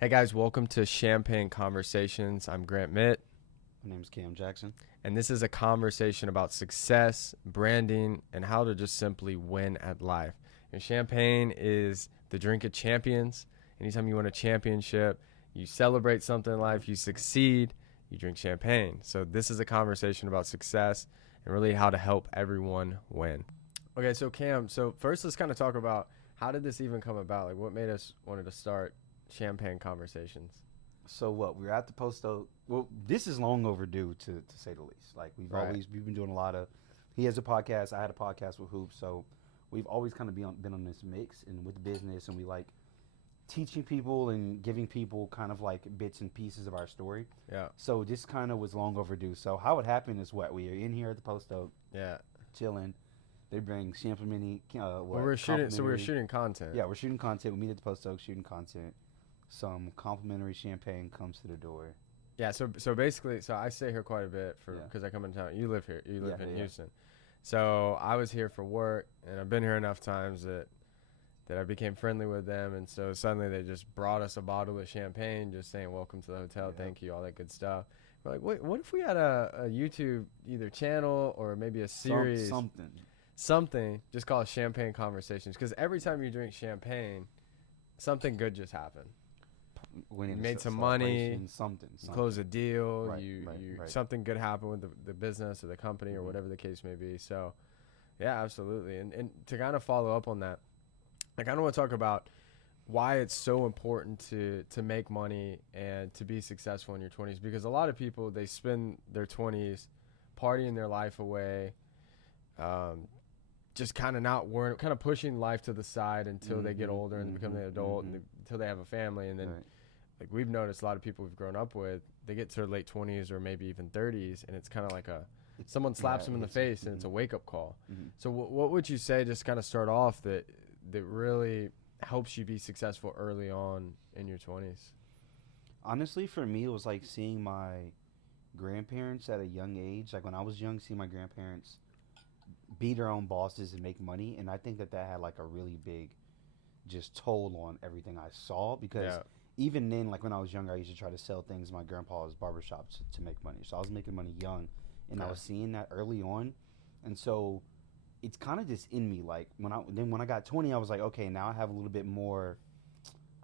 Hey guys, welcome to Champagne Conversations. I'm Grant Mitt, My name's Cam Jackson. and this is a conversation about success, branding, and how to just simply win at life. And champagne is the drink of champions. Anytime you win a championship, you celebrate something in life, you succeed, you drink champagne. So this is a conversation about success and really how to help everyone win. Okay, so Cam, so first let's kind of talk about how did this even come about? Like what made us wanted to start champagne conversations? So what? We're at the post oak. Well, this is long overdue to say the least. Like Right. we've been doing a lot of. He has a podcast. I had a podcast with Hoop. So we've always kind of been on this mix and with business, and we like teaching people and giving people kind of like bits and pieces of our story. Yeah. So this kind of was long overdue. So how it happened is what we are in here at the post oak, Yeah. chilling. They bring champagne, Well, we were complimentary. shooting content. Yeah, we're shooting content. We meet at the post oak shooting content. Some complimentary champagne comes to the door. Yeah. So basically, so I stay here quite a bit for Yeah. because I come in town. You live here. You Yeah, live in yeah, yeah. Houston. So I was here for work, and I've been here enough times that I became friendly with them, and so suddenly they just brought us a bottle of champagne, just saying "Welcome to the hotel, Yeah. thank you," all that good stuff. We're like, wait, what if we had a YouTube either channel or maybe a series, Something. something, just called Champagne Conversations? Because every time you drink champagne, something good just happened. You Winning made some money, something. you close a deal, Right, you right, you right. something good happened with the business or the company or Hmm. whatever the case may be. So yeah, absolutely. And to kind of follow up on that, I kind of want to talk about why it's so important to make money and to be successful in your 20s, because a lot of people, they spend their 20s partying their life away, um, just kind of not worrying, kind of pushing life to the side until they get Hmm. older and become Hmm. an adult Hmm. until they have a family. And then Right. like we've noticed a lot of people we've grown up with, they get to their late 20s or maybe even 30s, and it's kind of like a someone slaps Yeah, them it in the hits you. face and it's a wake up call. Hmm. So what would you say, just kind of start off, that really helps you be successful early on in your 20s? Honestly, for me, it was like seeing my grandparents at a young age. Like when I was young, seeing my grandparents be their own bosses and make money, and I think that had like a really big just toll on everything I saw because Yeah. even then, like when I was younger, I used to try to sell things in my grandpa's barbershop to make money. So I was making money young, and I Yeah. was seeing that early on, and so it's kind of just in me. Like when I got 20, I was like, okay, now I have a little bit more,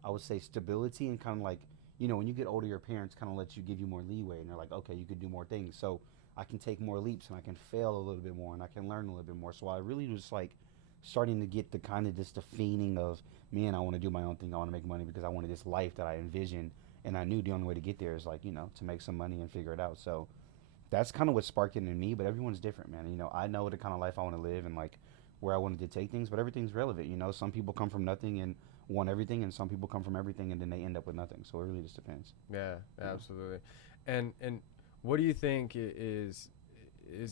I would say, stability and kind of like, when you get older, your parents kind of let you give you more leeway, and they're like, okay, you could do more things. So I can take more leaps and I can fail a little bit more and I can learn a little bit more. So I really was like starting to get the kind of just the feeling of, man, I want to do my own thing. I want to make money because I wanted this life that I envisioned, and I knew the only way to get there is like to make some money and figure it out. So that's kind of what sparked it in me. But everyone's different, man. I know the kind of life I want to live and like where I wanted to take things. But everything's relevant. Some people come from nothing and want everything, and some people come from everything and then they end up with nothing. So it really just depends. Yeah, You know. absolutely. And what do you think is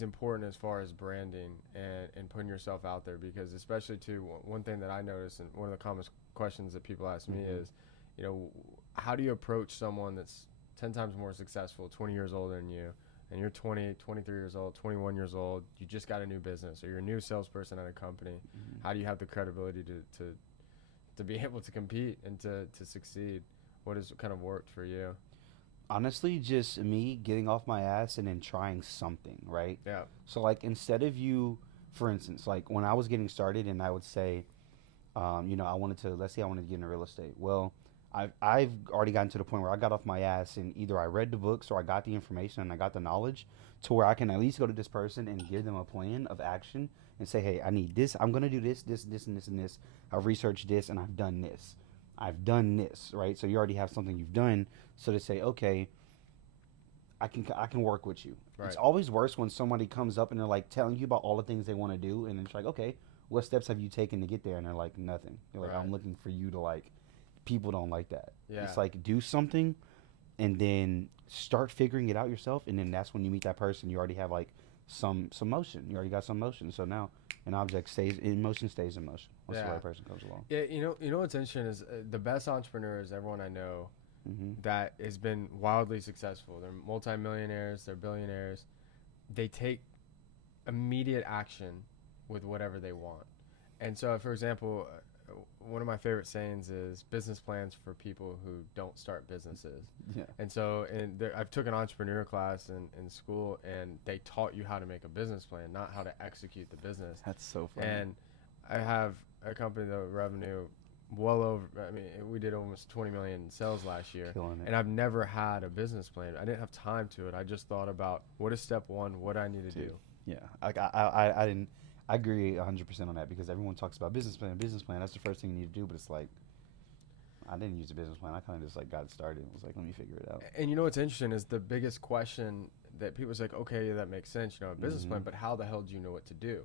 important as far as branding and putting yourself out there? Because especially too, one thing that I notice, and one of the common questions that people ask me Mm-hmm. is, how do you approach someone that's 10 times more successful, 20 years older than you, and you're 20, 23 years old, 21 years old, you just got a new business or you're a new salesperson at a company. Mm-hmm. How do you have the credibility to be able to compete and to succeed? What has kind of worked for you? Honestly, just me getting off my ass and then trying something, right? Yeah. So like instead of you, for instance, like when I was getting started and I would say, I wanted to, let's say I wanted to get into real estate. Well, I've already gotten to the point where I got off my ass and either I read the books or I got the information and I got the knowledge to where I can at least go to this person and give them a plan of action and say, hey, I need this. I'm going to do this, this, this, and this, and this. I've researched this and I've done this. I've done this, right? So you already have something you've done. So to say, okay, I can work with you. It's Right. always worse when somebody comes up and they're like telling you about all the things they want to do, and it's like, okay, what steps have you taken to get there? And they're like, nothing. They're like, Right. I'm looking for you to like. People don't like that. Yeah. It's like do something, and then start figuring it out yourself, and then that's when you meet that person. You already have like some motion. You already got some motion. So now an object stays in motion, stays in motion once the Yeah. right person comes along. Yeah, you know what's interesting is the best entrepreneurs, everyone I know Mm-hmm. that has been wildly successful. They're multimillionaires, they're billionaires. They take immediate action with whatever they want. And so, for example, one of my favorite sayings is business plans for people who don't start businesses. Yeah. And so, I've took an entrepreneur class in school, and they taught you how to make a business plan, not how to execute the business. That's so funny. And I have a company that revenue well over, I mean, we did almost 20 million in sales last year. Killing it. And I've never had a business plan. I didn't have time to it. I just thought about what is step one, what I need to do. Yeah. Like I didn't. I agree 100% on that, because everyone talks about business plan. That's the first thing you need to do. But it's like, I didn't use a business plan. I kind of just like got started and was like, let me figure it out. And you know what's interesting is the biggest question that people's like, okay, that makes sense, you know, a business plan, but how the hell do you know what to do?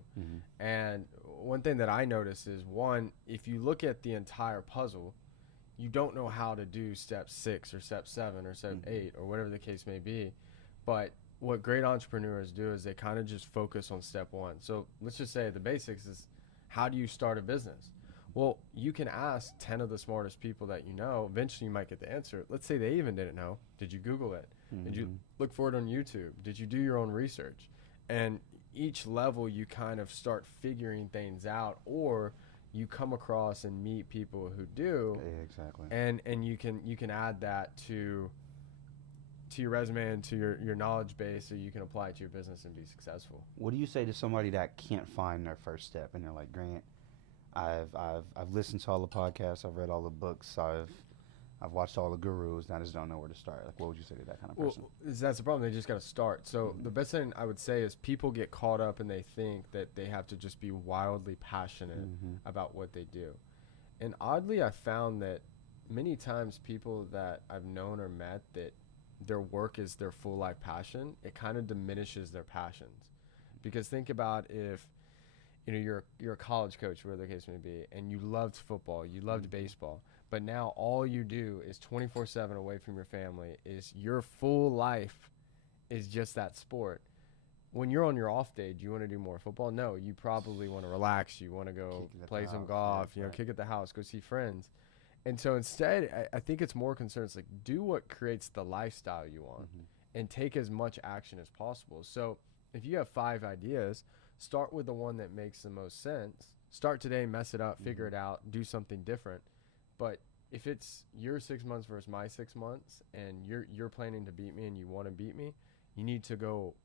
And one thing that I notice is, one, if you look at the entire puzzle, you don't know how to do step 6 or step 7 or step 8 or whatever the case may be. But what great entrepreneurs do is they kind of just focus on step 1. So let's just say the basics is, how do you start a business? Well, you can ask 10 of the smartest people that you know. Eventually you might get the answer. Let's say they even didn't know. Did you Google it? Did you look for it on YouTube? Did you do your own research? And each level you kind of start figuring things out, or you come across and meet people who do. Yeah, exactly. And you can add that to your resume and to your knowledge base, so you can apply it to your business and be successful. What do you say to somebody that can't find their first step, and they're like, Grant, I've listened to all the podcasts, I've read all the books, I've watched all the gurus, and I just don't know where to start? Like, what would you say to that kind of person? Well, that's the problem. They just got to start. So the best thing I would say is, people get caught up and they think that they have to just be wildly passionate about what they do. And oddly, I found that many times people that I've known or met that their work is their full life passion, it kind of diminishes their passions. Because think about if, you know, you're a college coach, whatever the case may be, and you loved football, you loved baseball, but now all you do is 24/7 away from your family, is your full life is just that sport. When you're on your off day, do you want to do more football? No, you probably want to relax. You want to go play some golf, you know, kick at the house, go see friends. And so instead, I think it's more concerned. It's like, do what creates the lifestyle you want and take as much action as possible. So if you have 5 ideas, start with the one that makes the most sense. Start today, mess it up, figure it out, do something different. But if it's your 6 months versus my 6 months, and you're planning to beat me and you want to beat me, you need to go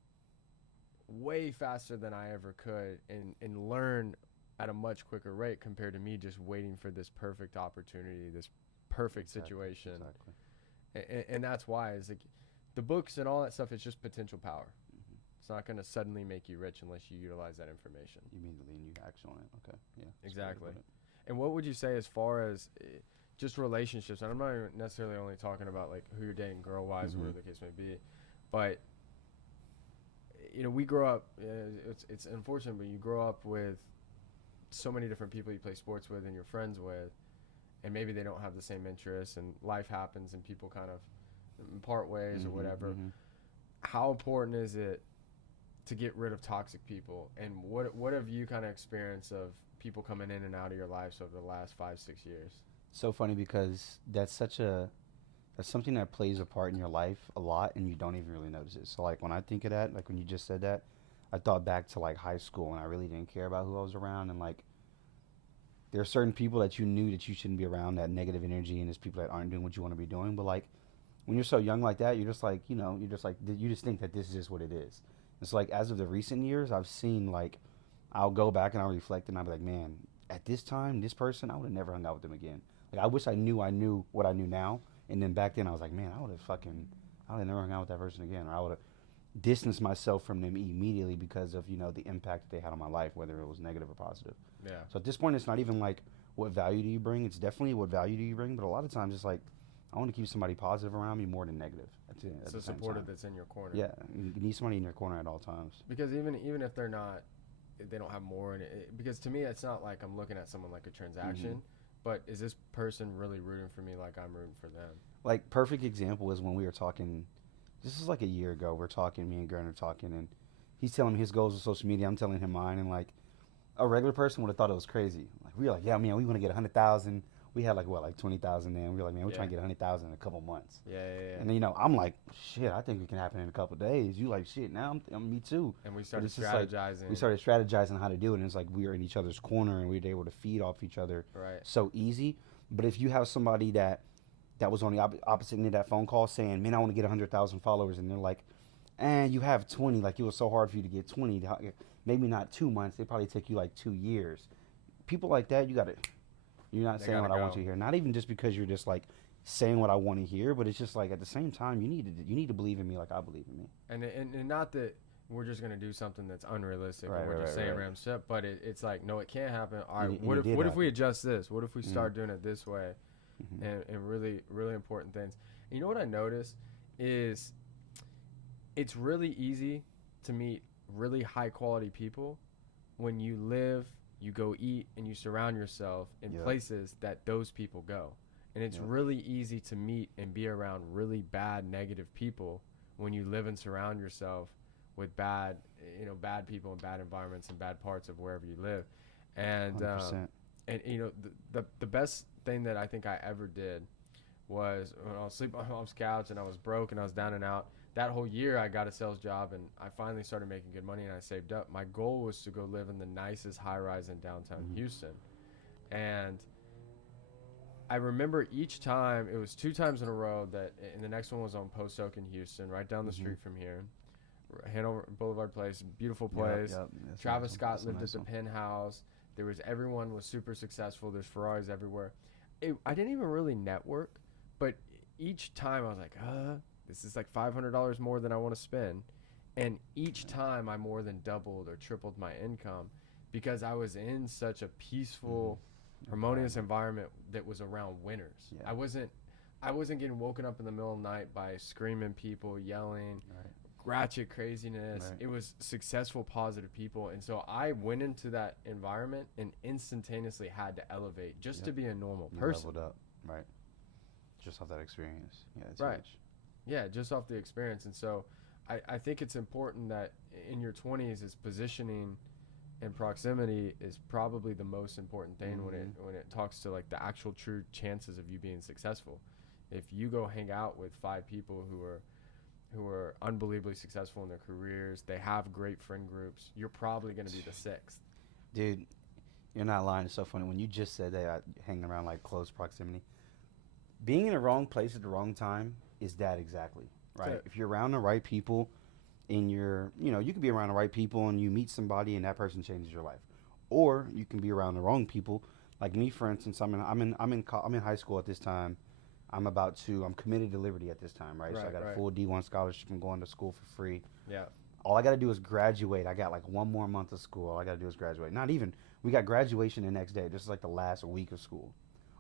way faster than I ever could and learn at a much quicker rate, compared to me just waiting for this perfect opportunity, this perfect situation. And that's why it's like the books and all that stuff, it's just potential power. It's not going to suddenly make you rich unless you utilize that information. You mean to lean you action on it? Okay, yeah. Exactly. And what would you say as far as just relationships? And I'm not even necessarily only talking about like who you're dating girl-wise or whatever the case may be, but you know, we grow up. It's unfortunate, but you grow up with so many different people you play sports with and you're friends with, and maybe they don't have the same interests, and life happens and people kind of part ways or whatever. How important is it to get rid of toxic people, and what have you kind of experienced of people coming in and out of your lives over the last 5-6 years? So funny, because that's something that plays a part in your life a lot, and you don't even really notice it. So like when I think of that, like when you just said that, I thought back to like high school, and I really didn't care about who I was around, and like there are certain people that you knew that you shouldn't be around, that negative energy, and there's people that aren't doing what you want to be doing. But like when you're so young like that, you're just like, you know, you just think that this is just what it is. It's like, as of the recent years, I've seen, like, I'll go back and I'll reflect, and I'll be like, man, at this time, this person, I would have never hung out with them again. Like, I wish I knew what I knew now. And then back then I was like, man, I would have never hung out with that person again. Or I would have distanced myself from them immediately because of, you know, the impact that they had on my life, whether it was negative or positive. Yeah. So at this point, it's not even like, what value do you bring? It's definitely what value do you bring. But a lot of times it's like, I want to keep somebody positive around me more than negative. So supportive that's in your corner. Yeah, you need somebody in your corner at all times. Because even if they don't have more in it. Because to me, it's not like I'm looking at someone like a transaction, but is this person really rooting for me like I'm rooting for them? Like, perfect example is when we were talking, this is like a year ago, me and Gern are talking, and he's telling me his goals with social media, I'm telling him mine, and like a regular person would have thought it was crazy. Like, we were like, yeah, man, we want to get 100,000, we had like 20,000 in. We were like, man, we're Yeah. trying to get 100,000 in a couple months. Yeah, yeah, yeah. And then, you know, I'm like, shit, I think it can happen in a couple days. You like, shit, now me too. And we started it's just like, strategizing. We started strategizing how to do it, and it's like we were in each other's corner, and we were able to feed off each other Right. so easy. But if you have somebody that was on the opposite end of that phone call saying, man, I want to get 100,000 followers, and they're like, and you have 20, like it was so hard for you to get 20, maybe not 2 months, they probably take you like 2 years. People like that, you're not saying what I want you to hear. Not even just because you're just like saying what I want to hear, but it's just like at the same time, you need to believe in me like I believe in me. And not that we're just gonna do something that's unrealistic Right, and we're right, just right, saying right. random stuff, but it's like, no, it can't happen. All right, And what it if did we happen. adjust this? What if we start doing it this way? And really, really important things. And you know what I noticed is it's really easy to meet really high quality people when you live, you go eat, and you surround yourself in Yep. places that those people go. And it's Yep. really easy to meet and be around really bad, negative people when you live and surround yourself with bad people and bad environments and bad parts of wherever you live. And 100%. and you know, the best thing that I think I ever did was when I was sleeping on my mom's couch and I was broke and I was down and out. That whole year I got a sales job and I finally started making good money and I saved up. My goal was to go live in the nicest high rise in downtown Houston. And I remember each time, it was 2 times in a row that, and the next one was on Post Oak in Houston, right down the street from here. Hanover Boulevard Place, beautiful place. Yep, that's a Travis nice one. Scott That's a lived nice at one. the Penthouse. Everyone was super successful. There's Ferraris everywhere. I didn't even really network, but each time I was like, this is like $500 more than I want to spend. And each time I more than doubled or tripled my income because I was in such a peaceful, harmonious environment that was around winners. Yeah. I wasn't getting woken up in the middle of the night by screaming people, yelling, ratchet craziness. Right. It was successful, positive people. And so I went into that environment and instantaneously had to elevate just to be a normal You person. leveled up, right? Just off that experience. Yeah, it's Right. huge. Yeah, just off the experience. And so I think it's important that in your 20s is positioning and proximity is probably the most important thing when it talks to like the actual true chances of you being successful. If you go hang out with 5 people who are unbelievably successful in their careers, they have great friend groups, you're probably going to be the 6th. Dude, you're not lying. It's so funny. When you just said that, hanging around like close proximity, being in the wrong place at the wrong time is that exactly, right? Yeah. If you're around the right people you could be around the right people and you meet somebody and that person changes your life. Or you can be around the wrong people. Like me, for instance, I'm in high school at this time. I'm committed to Liberty at this time, right? So I got a full D1 scholarship. I'm going to school for free. Yeah. All I got to do is graduate. I got like 1 more month of school. All I got to do is graduate. Not even. We got graduation the next day. This is like the last week of school.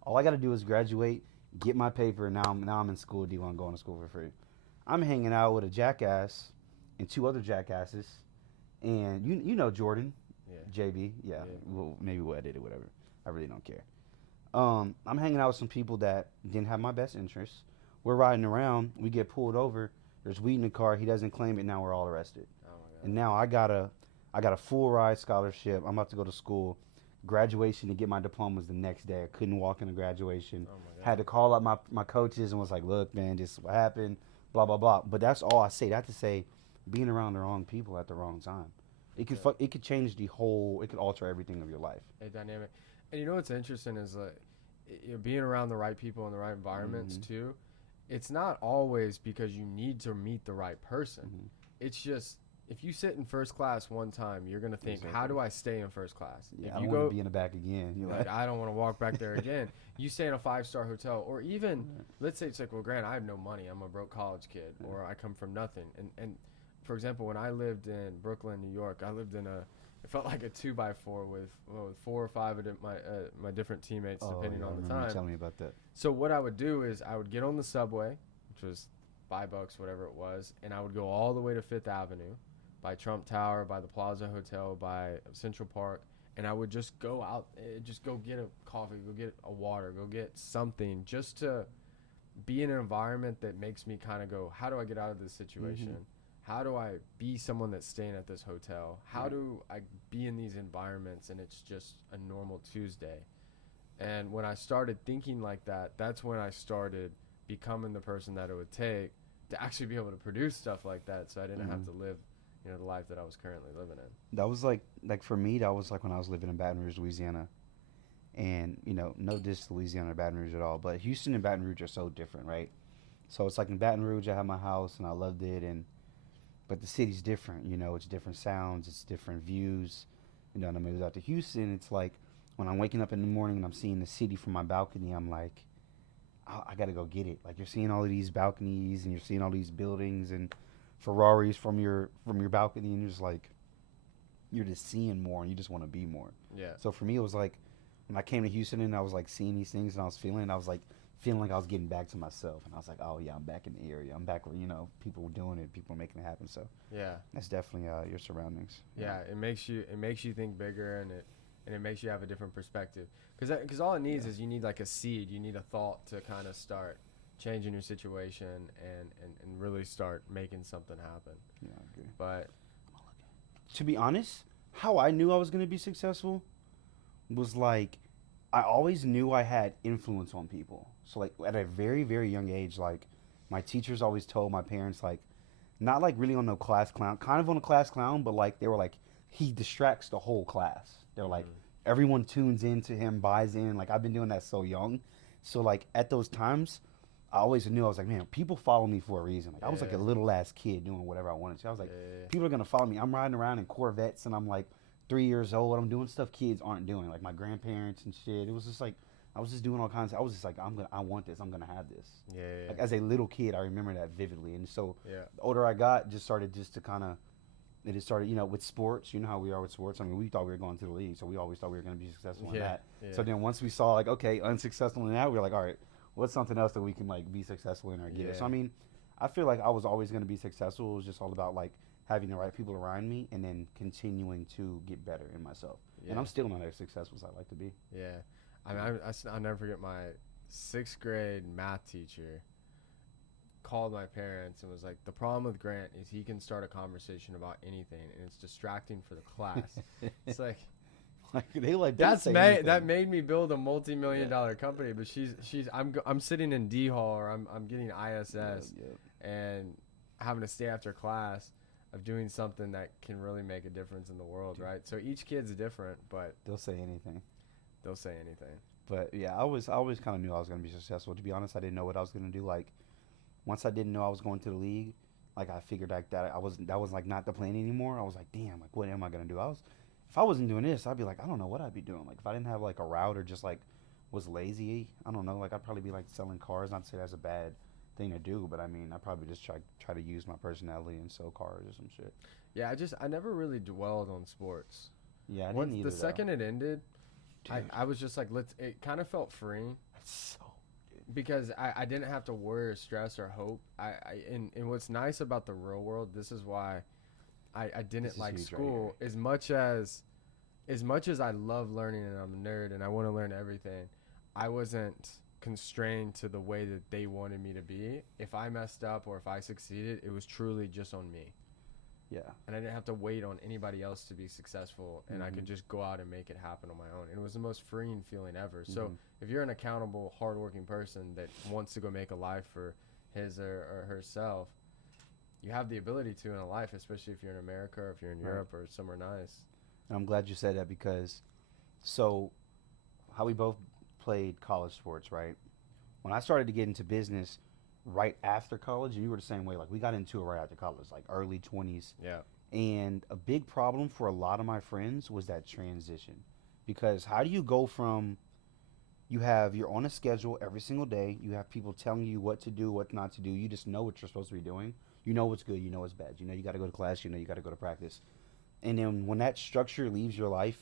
All I got to do is graduate, get my paper, and now I'm in school D1 going to school for free. I'm hanging out with a jackass and 2 other jackasses. And you know Jordan. Yeah. JB. Yeah. Well, maybe we'll edit it, whatever. I really don't care. I'm hanging out with some people that didn't have my best interests. We're riding around. We get pulled over. There's weed in the car. He doesn't claim it. Now we're all arrested. Oh my God. And now I got a full ride scholarship. I'm about to go to school. Graduation to get my diplomas the next day. I couldn't walk into graduation. Oh my God. Had to call up my coaches and was like, look, man, this is what happened. Blah, blah, blah. But that's all I say. That to say being around the wrong people at the wrong time. It could it could change it could alter everything of your life. A dynamic. And you know what's interesting is like being around the right people in the right environments too. It's not always because you need to meet the right person. It's just if you sit in first class one time, you're gonna think, how do I stay in first class? Yeah, if I you don't go want to be in the back again. You're like, I don't want to walk back there again. You stay in a 5-star hotel, or even let's say it's like, well, Grant, I have no money. I'm a broke college kid, or I come from nothing. And for example, when I lived in Brooklyn, New York, I lived in it felt like a 2x4 with 4 or 5 of my different teammates, depending on the time. Tell me about that. So what I would do is I would get on the subway, which was $5, whatever it was, and I would go all the way to Fifth Avenue, by Trump Tower, by the Plaza Hotel, by Central Park, and I would just go out, just go get a coffee, go get a water, go get something, just to be in an environment that makes me kind of go, how do I get out of this situation? How do I be someone that's staying at this hotel? How do I be in these environments and it's just a normal Tuesday? And when I started thinking like that, that's when I started becoming the person that it would take to actually be able to produce stuff like that, so I didn't have to live, the life that I was currently living in. That was like for me, that was like when I was living in Baton Rouge, Louisiana. And, no diss to Louisiana or Baton Rouge at all, but Houston and Baton Rouge are so different, right? So it's like in Baton Rouge, I had my house and I loved it, but the city's different, it's different sounds, it's different views. And I moved out to Houston, it's like when I'm waking up in the morning and I'm seeing the city from my balcony, I'm like, I got to go get it. Like you're seeing all of these balconies and you're seeing all these buildings and Ferraris from your balcony, and you're just seeing more and you just want to be more. Yeah. So for me, it was like when I came to Houston and I was like seeing these things and I was feeling like I was getting back to myself, and I was like, oh yeah, I'm back in the area. I'm back where people were doing it, people were making it happen. So Yeah. that's definitely your surroundings. Yeah, it makes you think bigger, and it makes you have a different perspective. Because all it needs is you need like a seed. You need a thought to kind of start changing your situation and really start making something happen. Yeah, I agree. But To be honest, how I knew I was going to be successful was like I always knew I had influence on people. So like at a very, very young age, like my teachers always told my parents, like, not like really on the class clown, kind of on a class clown, but like they were like, he distracts the whole class. They're like, everyone tunes into him, buys in. Like I've been doing that so young. So like at those times, I always knew, I was like, man, people follow me for a reason. Like I was like a little ass kid doing whatever I wanted to. I was like, people are gonna follow me. I'm riding around in Corvettes and I'm like 3 years old. I'm doing stuff kids aren't doing, like my grandparents and shit. It was just like I was just doing all kinds. I was just like, I want this. I'm gonna have this. yeah. Like as a little kid, I remember that vividly. And so Yeah. the older I got, just started just to kind of. It just started, with sports. You know how we are with sports. I mean, we thought we were going to the league, so we always thought we were going to be successful in that. Yeah. So then once we saw, like, okay, unsuccessful in that, we were like, all right, what's something else that we can, like, be successful in or get it? So, I mean, I feel like I was always going to be successful. It was just all about, like, having the right people around me and then continuing to get better in myself. Yeah. And I'm still not as successful as I'd like to be. Yeah. I mean, I'll never forget my 6th grade math teacher called my parents and was like, the problem with Grant is he can start a conversation about anything and it's distracting for the class. It's like, that made me build a multi-million-dollar company, but I'm sitting in D Hall or I'm getting ISS and having to stay after class of doing something that can really make a difference in the world, right? So each kid's different, but they'll say anything. But yeah, I always kind of knew I was going to be successful. To be honest, I didn't know what I was going to do. Like once I didn't know I was going to the league, like I figured like that was like not the plan anymore. I was like, damn, like what am I going to do? If I wasn't doing this, I'd be like, I don't know what I'd be doing. Like if I didn't have like a route or just like was lazy, I don't know. Like I'd probably be like selling cars. Not to say that's a bad thing to do, but I mean, I'd probably just try to use my personality and sell cars or some shit. Yeah, I never really dwelled on sports. Yeah, I didn't either. The second it ended, I was just like, it kind of felt freeing. That's so because I didn't have to worry or stress or hope. And what's nice about the real world, this is why I didn't like school as much as I love learning and I'm a nerd and I want to learn everything. I wasn't constrained to the way that they wanted me to be. If I messed up or if I succeeded, it was truly just on me. Yeah. And I didn't have to wait on anybody else to be successful, and I could just go out and make it happen on my own. And it was the most freeing feeling ever. So if you're an accountable, hardworking person that wants to go make a life for his or herself, you have the ability to in a life, especially if you're in America or if you're in Europe or somewhere nice. And I'm glad you said that because how we both played college sports, right? When I started to get into business right after college, and you were the same way, like we got into it right after college, like early 20s. Yeah. And a big problem for a lot of my friends was that transition. Because how do you go from you're on a schedule every single day, you have people telling you what to do, what not to do, you just know what you're supposed to be doing. You know what's good, you know what's bad. You know you got to go to class, you know you got to go to practice. And then when that structure leaves your life,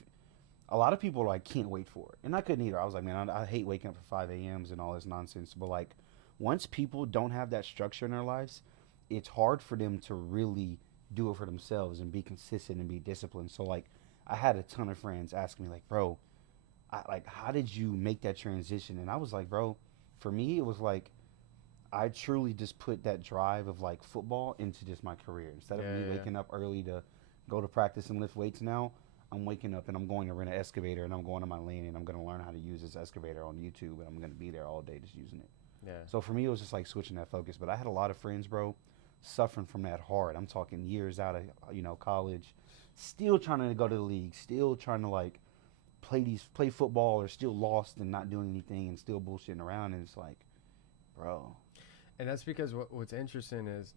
a lot of people are like, can't wait for it. And I couldn't either. I was like, man, I hate waking up for 5 a.m.s and all this nonsense. But like, once people don't have that structure in their lives, it's hard for them to really do it for themselves and be consistent and be disciplined. So like, I had a ton of friends asking me like, bro, how did you make that transition? And I was like, bro, for me, it was like, I truly just put that drive of like football into just my career. Instead of me waking up early to go to practice and lift weights now, I'm waking up and I'm going to rent an excavator and I'm going to my lane and I'm going to learn how to use this excavator on YouTube and I'm going to be there all day just using it. Yeah. So for me, it was just like switching that focus. But I had a lot of friends, bro, suffering from that hard. I'm talking years out of college, still trying to go to the league, still trying to like play football, or still lost and not doing anything and still bullshitting around. And it's like, bro. And that's because what's interesting is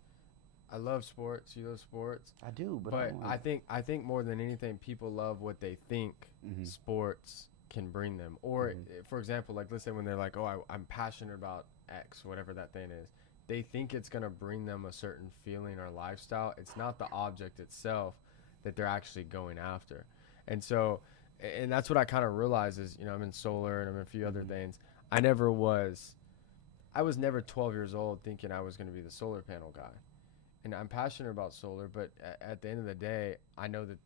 I love sports. You love sports. I do, but I think more than anything, people love what they think sports can bring them. Or, for example, like let's say when they're like, "Oh, I'm passionate about X, whatever that thing is," they think it's gonna bring them a certain feeling or lifestyle. It's not the object itself that they're actually going after. And so, and that's what I kind of realize is, I'm in solar and I'm in a few other things. I was never 12 years old thinking I was going to be the solar panel guy. And I'm passionate about solar, but at the end of the day, I know that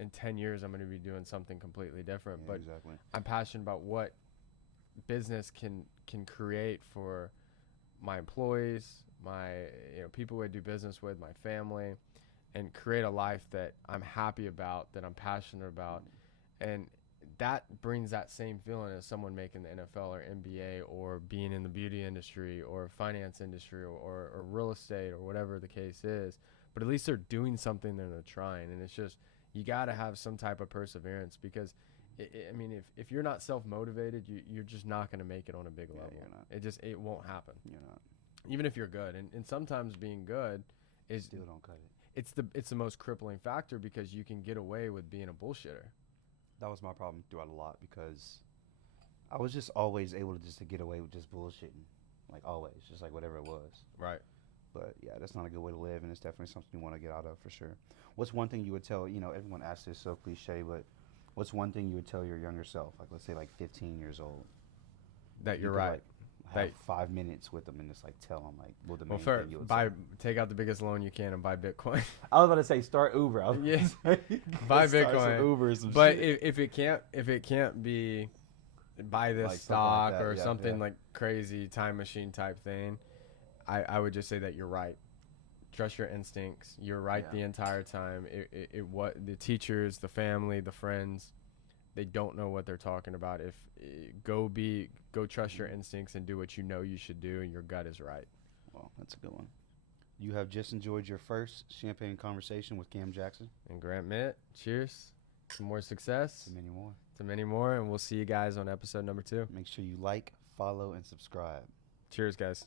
in 10 years I'm going to be doing something completely different. Yeah, but exactly. I'm passionate about what business can create for my employees, my people I do business with, my family, and create a life that I'm happy about, that I'm passionate about. And that brings that same feeling as someone making the NFL or NBA or being in the beauty industry or finance industry or real estate or whatever the case is. But at least they're doing something and they're trying. And it's just, you got to have some type of perseverance because, if you're not self-motivated, you're just not going to make it on a big level. It won't happen. You're not. Even if you're good. And sometimes being good is still don't cut it. It's the most crippling factor because you can get away with being a bullshitter. That was my problem throughout a lot because I was just always able to get away with just bullshitting, like always, just like whatever it was. Right. But yeah, that's not a good way to live, and it's definitely something you want to get out of for sure. What's one thing you would tell? Everyone asks this, so cliche, but what's one thing you would tell your younger self, like let's say like 15 years old? That you're right. Have 5 minutes with them and just like tell them like what the main thing you would say. Take out the biggest loan you can and buy Bitcoin. I was about to say start Uber. Buy Bitcoin. Uber or some but shit. if it can't be buy this like stock like or something like crazy time machine type thing, I would just say that you're right. Trust your instincts. You're right the entire time. What the teachers, the family, the friends, they don't know what they're talking about. Go trust your instincts and do what you know you should do, and your gut is right. Well, that's a good one. You have just enjoyed your first Champagne Conversation with Cam Jackson and Grant Mitt. Cheers. Some more success. To many more, and we'll see you guys on episode number 2. Make sure you like, follow, and subscribe. Cheers, guys.